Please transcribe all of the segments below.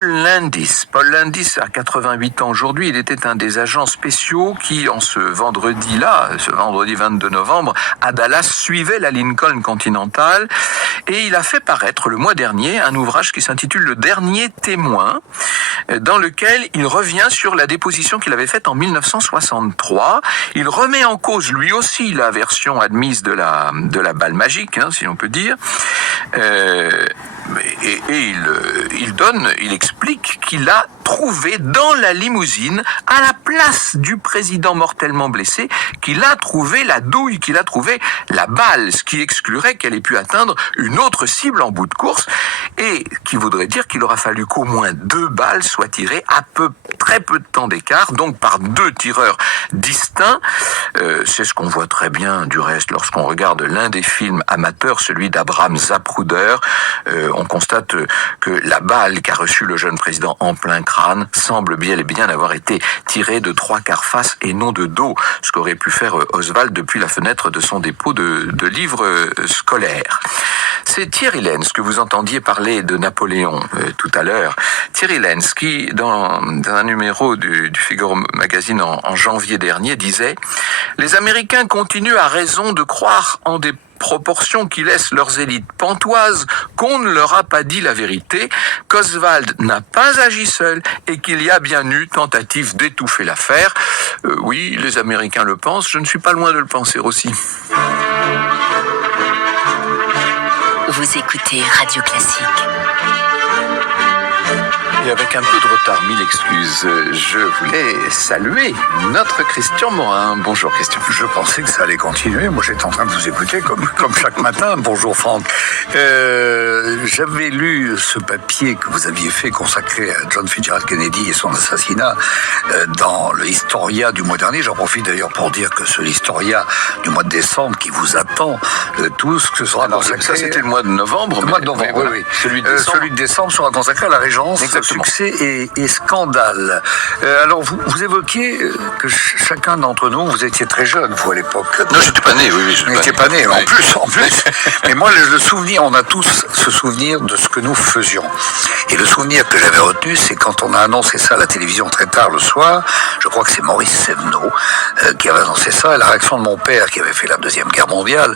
Paul Landis a 88 ans aujourd'hui. Il était un des agents spéciaux qui, en ce vendredi 22 novembre, à Dallas, suivait la Lincoln Continental. Et il a fait paraître le mois dernier un ouvrage qui s'intitule Le Dernier Témoin, dans lequel il revient sur la déposition qu'il avait faite en 1963. Il remet en cause lui aussi la version admise de la balle magique, si on peut dire. Il explique qu'il a trouvé dans la limousine, à la place du président mortellement blessé, qu'il a trouvé la douille, qu'il a trouvé la balle, ce qui exclurait qu'elle ait pu atteindre une autre cible en bout de course, et qui voudrait dire qu'il aura fallu qu'au moins 2 balles soient tirées à très peu de temps d'écart, donc par 2 tireurs distincts. C'est ce qu'on voit très bien du reste lorsqu'on regarde l'un des films amateurs, celui d'Abraham Zapruder. On constate que la balle qu'a reçue le jeune président en plein crâne semble bien et bien avoir été tirée de 3/4 face et non de dos, ce qu'aurait pu faire Oswald depuis la fenêtre de son dépôt de livres scolaires. C'est Thierry Lenz, que vous entendiez parler de Napoléon tout à l'heure. Thierry Lenz, qui, dans un numéro du Figaro Magazine en janvier dernier, disait « Les Américains continuent à raison de croire en des proportions qui laissent leurs élites pantoises qu'on ne leur a pas dit la vérité, qu'Oswald n'a pas agi seul et qu'il y a bien eu tentative d'étouffer l'affaire. Oui, les Américains le pensent, je ne suis pas loin de le penser aussi. » Vous écoutez Radio Classique. Et avec un peu de retard, 1000 excuses, je voulais saluer notre Christian Morin. Bonjour Christian. Je pensais que ça allait continuer. Moi, j'étais en train de vous écouter comme chaque matin. Bonjour Franck. J'avais lu ce papier que vous aviez fait consacré à John Fitzgerald Kennedy et son assassinat dans le Historia du mois dernier. J'en profite d'ailleurs pour dire que ce Historia du mois de décembre qui vous attend tous, que ce sera consacré... Ça, c'était le mois de novembre. Le mois de novembre, oui. Celui de décembre sera consacré à la Régence. Exactement. Succès et scandale. Alors, vous évoquiez que chacun d'entre nous, vous étiez très jeune, vous, à l'époque. Non, j'étais pas né, oui. Vous n'étiez pas né, en plus. Mais moi, le souvenir, on a tous ce souvenir de ce que nous faisions. Et le souvenir que j'avais retenu, c'est quand on a annoncé ça à la télévision très tard le soir, je crois que c'est Maurice Sévenot qui avait annoncé ça, et la réaction de mon père, qui avait fait la Deuxième Guerre mondiale,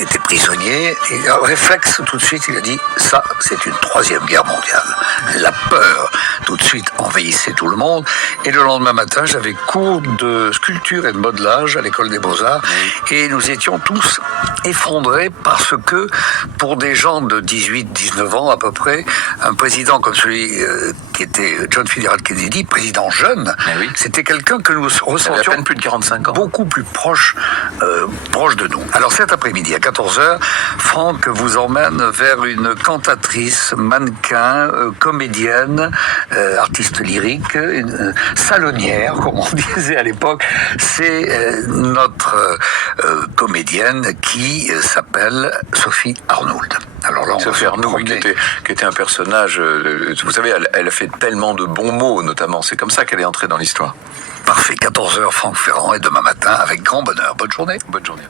était prisonnier, et un réflexe, tout de suite, il a dit, ça, c'est une Troisième Guerre mondiale. La peur, tout de suite, envahissait tout le monde. Et le lendemain matin, j'avais cours de sculpture et de modelage à l'école des Beaux-Arts. Et nous étions tous effondrés parce que, pour des gens de 18-19 ans à peu près, un président comme celui qui était John Fitzgerald Kennedy, président jeune, c'était quelqu'un que nous ressentions à peine plus de 45 ans. Beaucoup plus proche de nous. Alors cet après-midi, à 14h, Franck vous emmène vers une cantatrice, mannequin, comédienne, artiste lyrique, une salonnière, comme on disait à l'époque. C'est notre comédienne qui s'appelle Sophie Arnould. Alors là, Sophie Arnould, qui était un personnage, vous savez, elle a fait tellement de bons mots, notamment. C'est comme ça qu'elle est entrée dans l'histoire. Parfait, 14h, Franck Ferrand, et demain matin, avec grand bonheur. Bonne journée. Bonne journée.